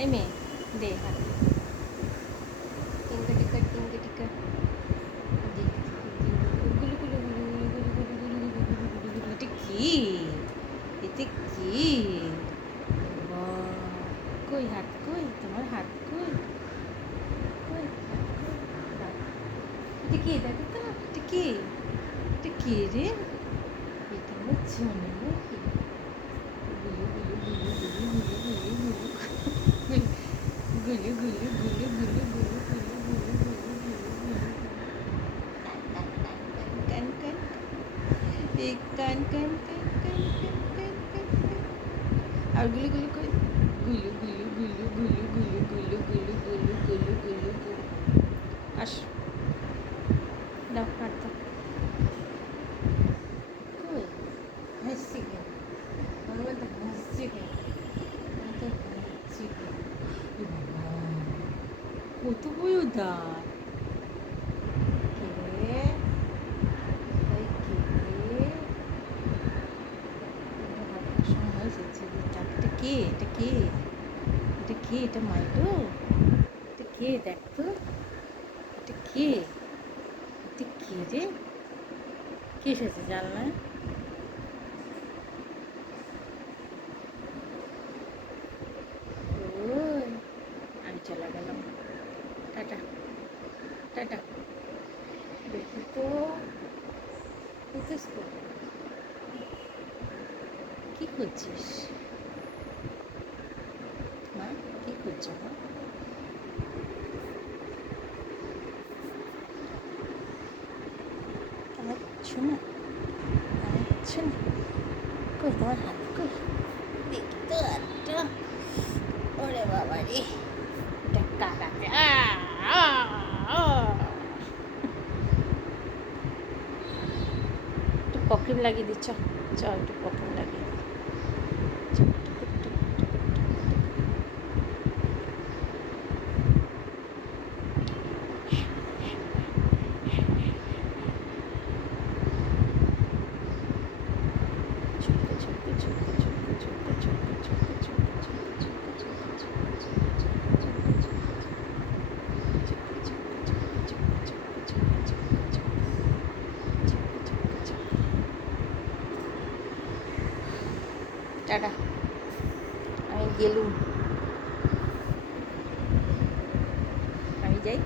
এই মেয়ে দে হাত টিঙ্কা টিকা টিঙ্কা টিকা দে গুলু গুলু গুলু গুলু গুলু গুলু গুলু গুলু গুলু গুলু গুলু এটা কি এতে কি কই হাত কই তোমার হাত কই কই হাত কই এটা কি দেখো তো এটা কি এটা কি রে এটা আমার জন্য নাকি গুলু গুলু গুলু গুলু গুলু গুলু গুলু গুলু গুলু গুলু গুলু গুলু গুলু গুলু গুলু গুলু গুলু কান কান এই কান কান কান কান কান কান কান কান আর গুলু গুলু কই গুলু গুলু গুলু গুলু গুলু গুলু গুলু গুলু গুলু গুলু গুলু আস দাও হাত দাও কই হাসছি কেন আমার তো হাসছি কেন আমার তো হাসছি কেন কত বড় দাঁত কে তাই কে সময় হয়েছে চাকরিটা কে এটা কে এটা কে এটা মাইটো এটা কে দেখ তো এটা কে এটা কে রে কে এসেছে জানলায় ওই আমি চলে গেলাম টাটা টাটা দেখি তো কি করছিস মা কি করছো মা আচ্ছা না আচ্ছা না কই তোমার হাত কই দেখি তো হাতটা ওরে বাবা রে এটা কাকা একটু পকেট লাগিয়ে দিচ্ছ চ একটু পকেট লাগিয়ে দিই টাটা আমি গেলুম আমি যাই